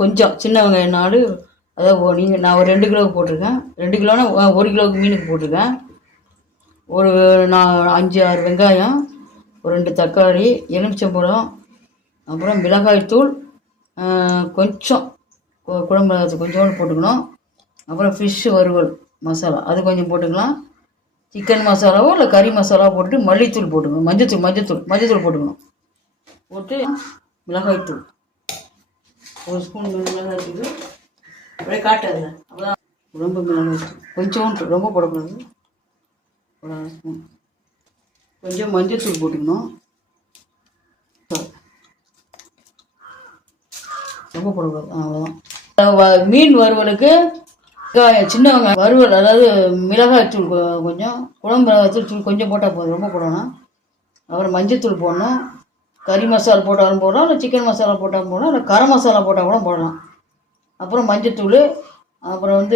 கொஞ்சம் சின்ன வெங்காயம் 4, அதாவது நீங்கள் நான் ஒரு 2 கிலோவுக்கு போட்டிருக்கேன். 2 கிலோனா 1 கிலோவுக்கு மீனுக்கு போட்டிருக்கேன். ஒரு நான் 5, 6 வெங்காயம், ஒரு 2 தக்காளி, எலுமிச்சம்பழம், அப்புறம் மிளகாய்த்தூள், கொஞ்சம் குழம்பு மிளகாய்த்தூள் கொஞ்சோண்டு போட்டுக்கணும். அப்புறம் ஃபிஷ்ஷு வறுவல் மசாலா அது கொஞ்சம் போட்டுக்கலாம். சிக்கன் மசாலாவோ இல்லை கறி மசாலாவோ போட்டுட்டு மல்லித்தூள் போட்டுக்கணும். மஞ்சத்தூள் போட்டுக்கணும். போட்டு மிளகாய்த்தூள் 1 ஸ்பூன் மிளகாய்த்தூள் அப்படியே காட்டாதுல அப்போதான் ரொம்ப மிளகாய்த்தூள் கொஞ்சோண்டு ரொம்ப போடக்கூடாது. 1 ஸ்பூன் கொஞ்சம் மஞ்சத்தூள் போட்டுக்கணும். ரொம்ப போடக்கூடாது. அவ்வளோதான். மீன் வறுவலுக்கு சின்ன வெங்காயம் வறுவல், அதாவது மிளகாய்த்தூள் கொஞ்சம், குழம்பு மிளகாய்த்தூள் கொஞ்சம் போட்டால் போதும், ரொம்ப போடணும். அப்புறம் மஞ்சத்தூள் போடணும். கறி மசாலா போட்டாலும் போடலாம், இல்லை சிக்கன் மசாலா போட்டாலும் போடலாம், இல்லை கரம் மசாலா போட்டால் கூட போடலாம். அப்புறம் மஞ்சத்தூள், அப்புறம்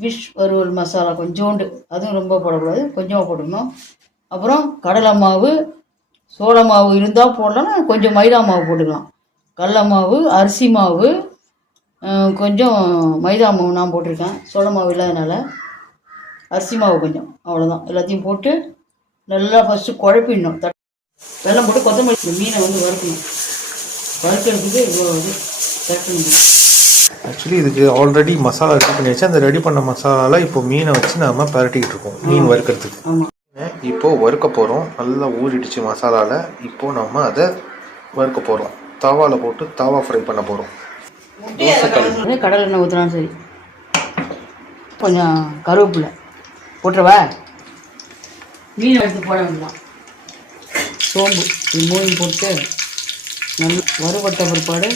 ஃபிஷ் வறுவல் மசாலா கொஞ்சோண்டு, அதுவும் ரொம்ப போடக்கூடாது, கொஞ்சமாக போட்டுக்கணும். அப்புறம் கடலை மாவு, சோள மாவு இருந்தால் போடலாம், கொஞ்சம் மைதா மாவு போட்டுக்கலாம். கடலை மாவு, அரிசி மாவு, கொஞ்சம் மைதா மாவு நான் போட்டிருக்கேன், சோள மாவு இல்லாதனால. அரிசி மாவு கொஞ்சம், அவ்வளோதான். எல்லாத்தையும் போட்டு நல்லா ஃபஸ்ட்டு குழப்பிடணும். வெல்லம் போட்டு கொத்தமல்லி மீனை வறுக்கணும். வறுக்கிறதுக்கு இவ்வளோ கரெக்ட். ஆக்சுவலி இதுக்கு ஆல்ரெடி மசாலா ரெடி பண்ணி வச்சு, அந்த ரெடி பண்ண மசாலாவில் இப்போ மீனை வச்சு நம்ம பரட்டிக்கிட்டு இருக்கோம் மீன் வறுக்கிறதுக்கு. இப்போது வறுக்க போகிறோம். நல்லா ஊறிடுச்சு மசாலாவில். இப்போது நம்ம அதை வறுக்க போகிறோம். தவாவில் போட்டு தவா ஃப்ரை பண்ண போகிறோம். கடலை எண்ணெய் ஊற்றினாலும் சரி. கொஞ்சம் கருவேப்பிலை போட்டுருவா. மீன் எடுத்து போட வேண்டாம். சோம்பு இது 3 போட்டு நல்லா வறுபட்ட பிற்பாடு